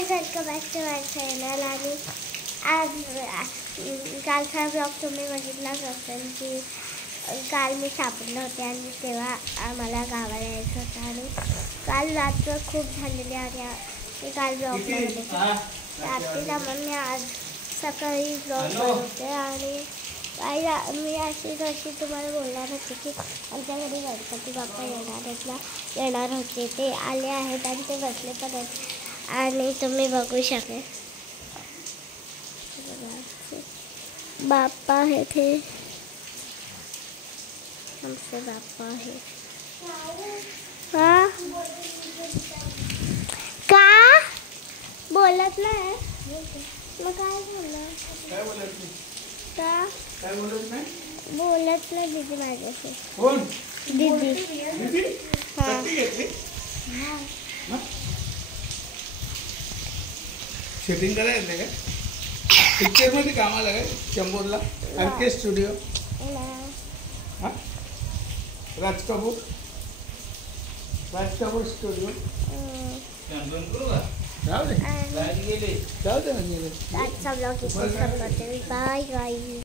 Guys welcome back to my channel. आणि आज कालचा ब्लॉग तुम्ही बघितलाच असेल की काल मी सापडले होते आणि तेव्हा आम्हाला गावाला यायचं होतं आणि काल रात्र खूप झालेली आणि काल ब्लॉग रात्रीला मग मी आज सकाळी ब्लॉग बनवते. आणि मी अशी तुम्हाला बोलणार होते की आमच्या घरी गणपती बाप्पा येणार होते. ते आले आहेत आणि ते बसले पण आहेत आणि तुम्ही बघू शकाल बाप्पा आहे ते आमचे बाप्पा आहे. हा का बोलत नाही मग काय बोलणार का बोलत नाही दीदी माझ्याशी. दीदी शूटिंग करायला का पिक्चर मध्ये कामाला काय चंबूरला RK studio. Raj Kapoor studio. जाऊ दे. Bye bye.